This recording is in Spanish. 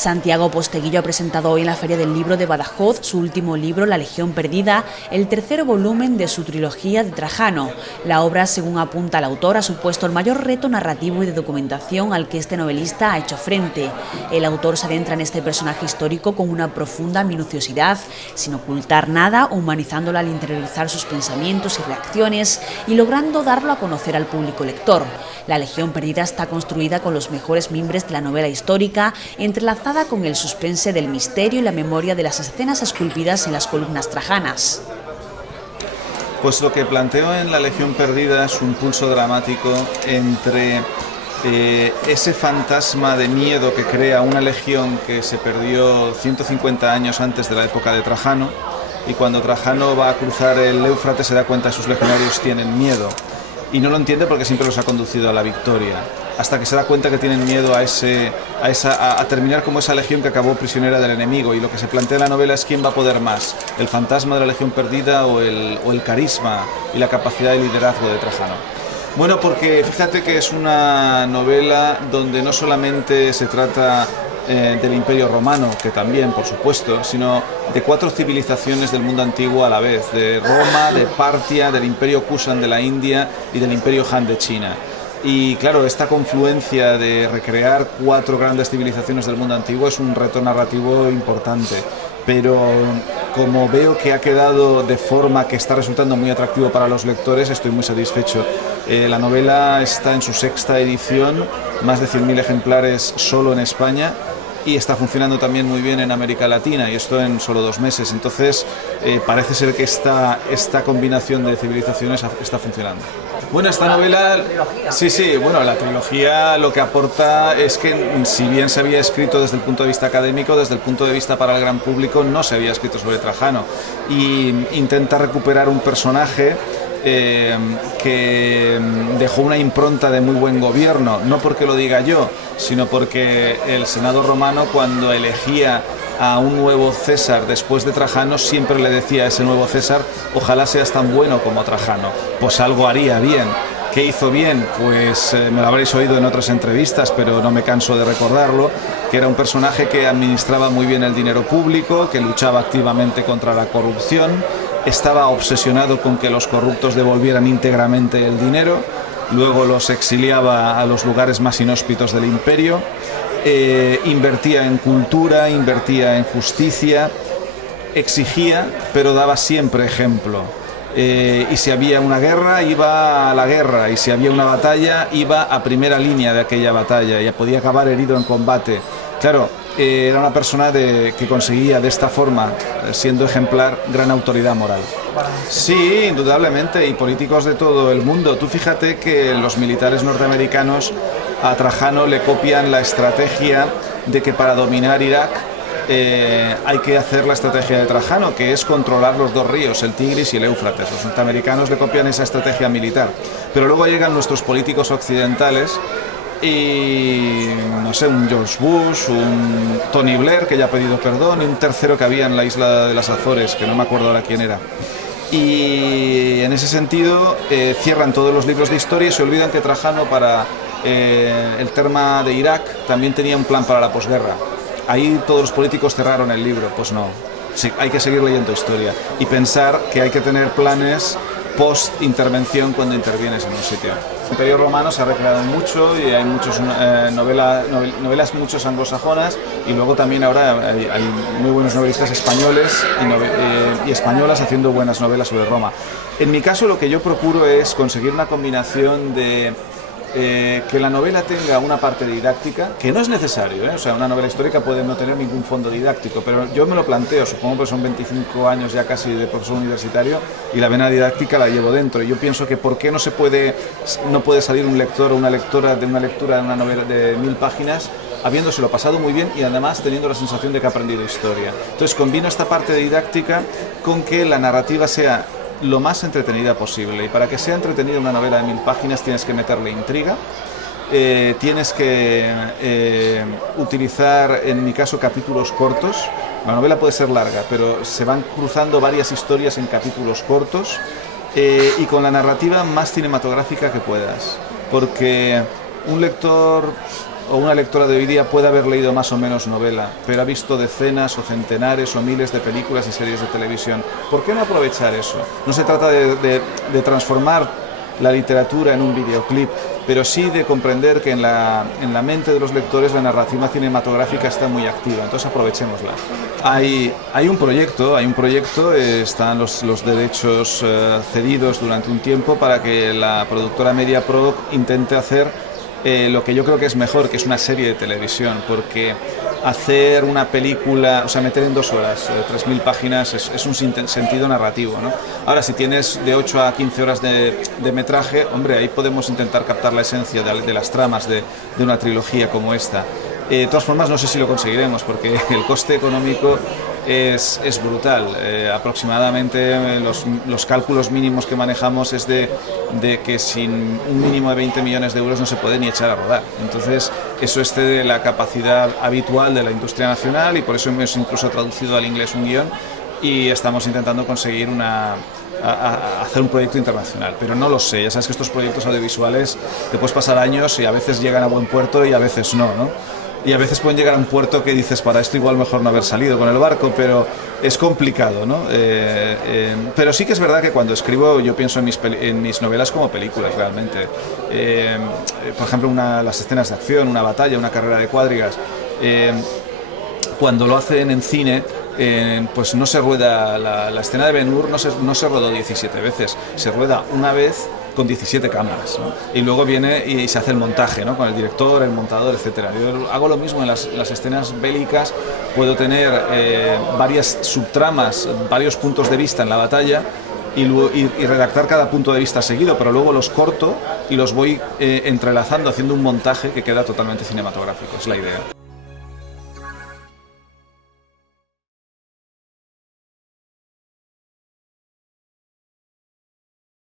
Santiago Posteguillo ha presentado hoy en la Feria del Libro de Badajoz su último libro, La Legión Perdida, el tercer volumen de su trilogía de Trajano. La obra, según apunta el autor, ha supuesto el mayor reto narrativo y de documentación al que este novelista ha hecho frente. El autor se adentra en este personaje histórico con una profunda minuciosidad, sin ocultar nada, humanizándola al interiorizar sus pensamientos y reacciones y logrando darlo a conocer al público lector. La Legión Perdida está construida con los mejores mimbres de la novela histórica, entrelazada con el suspense del misterio y la memoria de las escenas esculpidas en las columnas trajanas. Pues lo que planteo en La Legión Perdida es un pulso dramático entre ese fantasma de miedo que crea una legión que se perdió 150 años antes de la época de Trajano, y cuando Trajano va a cruzar el Éufrates se da cuenta que sus legionarios tienen miedo y no lo entiende porque siempre los ha conducido a la victoria, hasta que se da cuenta que tienen miedo a terminar como esa legión que acabó prisionera del enemigo. Y lo que se plantea en la novela es quién va a poder más, el fantasma de la Legión Perdida o el carisma y la capacidad de liderazgo de Trajano. Bueno, porque fíjate que es una novela donde no solamente se trata del Imperio Romano, que también, por supuesto, sino de 4 civilizaciones del mundo antiguo a la vez, de Roma, de Partia, del Imperio Kushan de la India y del Imperio Han de China. Y claro, esta confluencia de recrear 4 grandes civilizaciones del mundo antiguo es un reto narrativo importante, pero como veo que ha quedado de forma que está resultando muy atractivo para los lectores, estoy muy satisfecho. La novela está en su 6ª edición, más de 100.000 ejemplares solo en España, y está funcionando también muy bien en América Latina, y esto en solo 2 meses. Entonces parece ser que esta combinación de civilizaciones está funcionando. Bueno, esta novela, la trilogía lo que aporta es que, si bien se había escrito desde el punto de vista académico, desde el punto de vista para el gran público no se había escrito sobre Trajano, y intenta recuperar un personaje que dejó una impronta de muy buen gobierno, no porque lo diga yo, sino porque el Senado romano, cuando elegía a un nuevo César después de Trajano, siempre le decía a ese nuevo César: ojalá seas tan bueno como Trajano. Pues algo haría bien. ¿Qué hizo bien? Pues me lo habréis oído en otras entrevistas, pero no me canso de recordarlo, que era un personaje que administraba muy bien el dinero público, que luchaba activamente contra la corrupción, estaba obsesionado con que los corruptos devolvieran íntegramente el dinero, luego los exiliaba a los lugares más inhóspitos del imperio, invertía en cultura, invertía en justicia, exigía, pero daba siempre ejemplo. Y si había una guerra, iba a la guerra, y si había una batalla, iba a primera línea de aquella batalla y podía acabar herido en combate. Claro, era una persona que conseguía de esta forma, siendo ejemplar, gran autoridad moral. Sí, indudablemente, y políticos de todo el mundo. Tú fíjate que los militares norteamericanos a Trajano le copian la estrategia de que para dominar Irak hay que hacer la estrategia de Trajano, que es controlar los 2 ríos, el Tigris y el Éufrates. Los norteamericanos le copian esa estrategia militar, pero luego llegan nuestros políticos occidentales y, no sé, un George Bush, un Tony Blair, que ya ha pedido perdón, y un tercero que había en la isla de las Azores, que no me acuerdo ahora quién era. Y en ese sentido cierran todos los libros de historia y se olvidan que Trajano, para el tema de Irak, también tenía un plan para la posguerra. Ahí todos los políticos cerraron el libro. Pues no, sí, hay que seguir leyendo historia y pensar que hay que tener planes post-intervención cuando intervienes en un sitio. El Imperio Romano se ha recreado mucho y hay muchas novelas muchos anglosajonas, y luego también ahora hay muy buenos novelistas españoles y españolas haciendo buenas novelas sobre Roma. En mi caso, lo que yo procuro es conseguir una combinación de que la novela tenga una parte didáctica, que no es necesario, o sea, una novela histórica puede no tener ningún fondo didáctico, pero yo me lo planteo, supongo que son 25 años ya casi de profesor universitario y la vena didáctica la llevo dentro, y yo pienso que ¿por qué no puede salir un lector o una lectora de una lectura de una novela de 1000 páginas habiéndoselo pasado muy bien y además teniendo la sensación de que ha aprendido historia? Entonces combino esta parte didáctica con que la narrativa sea lo más entretenida posible, y para que sea entretenida una novela de 1000 páginas tienes que meterle intriga, tienes que utilizar, en mi caso, capítulos cortos. La novela puede ser larga, pero se van cruzando varias historias en capítulos cortos, y con la narrativa más cinematográfica que puedas, porque un lector o una lectora de hoy día puede haber leído más o menos novela, pero ha visto decenas o centenares o miles de películas y series de televisión. ¿Por qué no aprovechar eso? No se trata de transformar la literatura en un videoclip, pero sí de comprender que en la mente de los lectores la narrativa cinematográfica está muy activa, entonces aprovechémosla. Hay un proyecto, están los derechos cedidos durante un tiempo para que la productora MediaPro intente hacer lo que yo creo que es mejor, que es una serie de televisión, porque hacer una película, o sea, meter en 2 horas 3.000 páginas es un sentido narrativo, ¿no? Ahora, si tienes de 8 a 15 horas de metraje, hombre, ahí podemos intentar captar la esencia de las tramas de una trilogía como esta. De todas formas, no sé si lo conseguiremos, porque el coste económico es brutal. Aproximadamente los cálculos mínimos que manejamos es de que sin un mínimo de 20 millones de euros no se puede ni echar a rodar. Entonces, eso excede la capacidad habitual de la industria nacional, y por eso hemos incluso traducido al inglés un guión y estamos intentando conseguir hacer un proyecto internacional, pero no lo sé. Ya sabes que estos proyectos audiovisuales te puedes pasar años y a veces llegan a buen puerto y a veces no, ¿no? Y a veces pueden llegar a un puerto que dices, para esto igual mejor no haber salido con el barco, pero es complicado, ¿no? Pero sí que es verdad que cuando escribo yo pienso en mis novelas como películas, realmente. Por ejemplo, las escenas de acción, una batalla, una carrera de cuadrigas, cuando lo hacen en cine, pues no se rueda, la escena de Ben-Hur no se rodó 17 veces, se rueda una vez con 17 cámaras, ¿no? Y luego viene y se hace el montaje, ¿no? Con el director, el montador, etcétera. Yo hago lo mismo en las escenas bélicas, puedo tener varias subtramas, varios puntos de vista en la batalla y redactar cada punto de vista seguido, pero luego los corto y los voy entrelazando, haciendo un montaje que queda totalmente cinematográfico, es la idea.